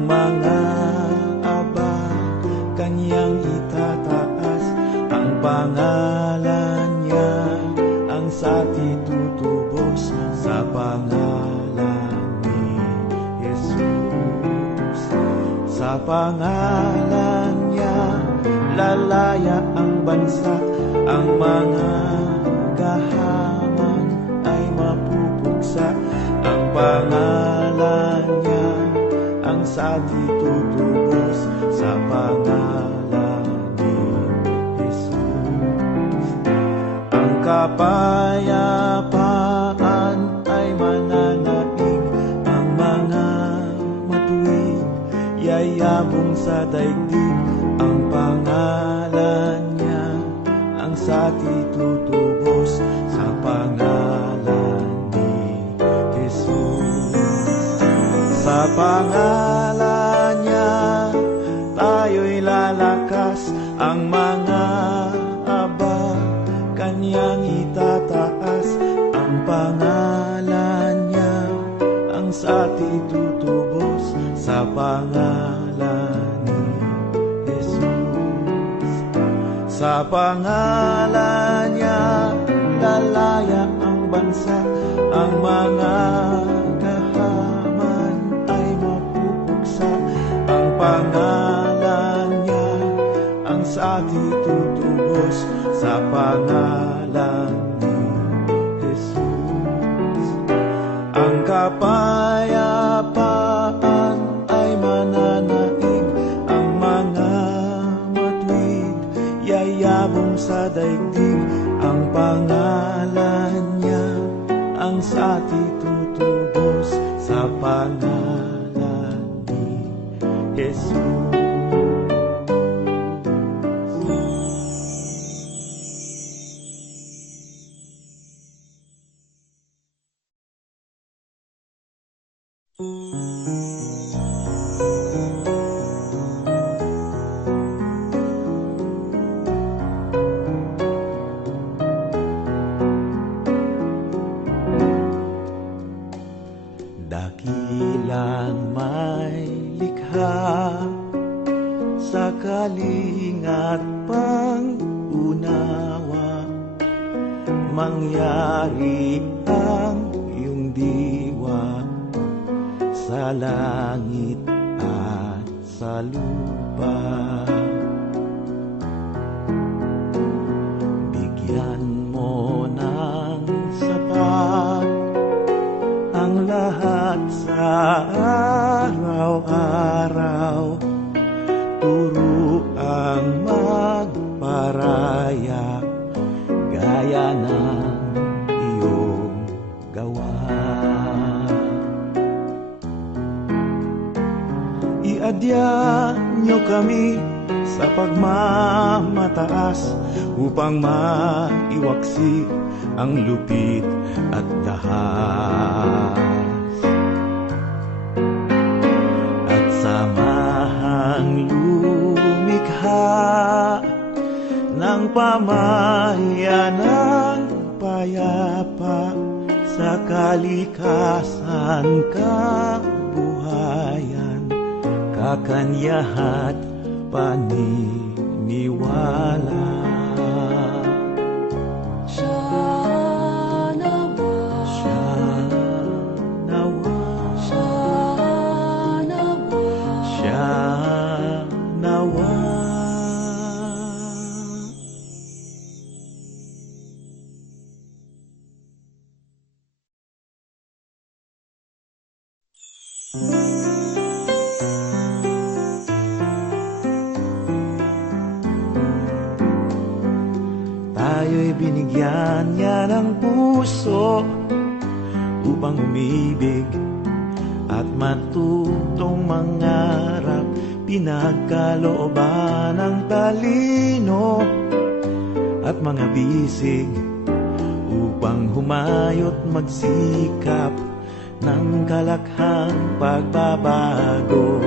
ang mga aba, kanyang itataas ang pangalan niya, ang sati tutubos sa pangalan ni Jesus. Sa pangalan niya lalaya ang bansa, ang mga kahaman ay mapupuksa. Ang pangalan niya ang sati tutubos sa pangalan ni Jesus. Ang kapayapaan ay mananaig, ang mga matuwid yayabong sa daigdig. Ang pangalan niya ang sati tutubos sa pangalan ni Jesus. Sa pangalan niya tayo'y lalakas, ang mga aba kanyang itataas. Ang pangalan niya ang sati tutubos sa pangalan ni Jesus. Sa pangalan niya lalaya ang bansa, ang mga kahaman ay mapupuksa. Ang pangalan niya ang sati tutubos sa pangalan ni Jesus. Ang kapayapaan ay mananaig, ang mga matuwid yayabong sa daigdig. Ang pangalan niya ang sati tutubos sa pangalan ni Jesus. Dakilang may likha sa kalingat pang-unawa, mangyari ang iyong diwa sa langit at sa lupa. Bigyan mo ng sapat ang lahat sa araw-araw, turo ang magparaya gaya ng iyong gawa. Iadya niyo kami sa pagmamataas upang maiwaksi ang lupit at dahas, at samahang lumikha ng pamayanang payapa sa kalikasan kabuhayan, kakanyahat paniniwala. Tayo'y binigyan niya ng puso upang umibig at matutong mangarap, pinagkalooban ng talino at mga bisig upang humayo't magsikap ng kalakhang pagbabago.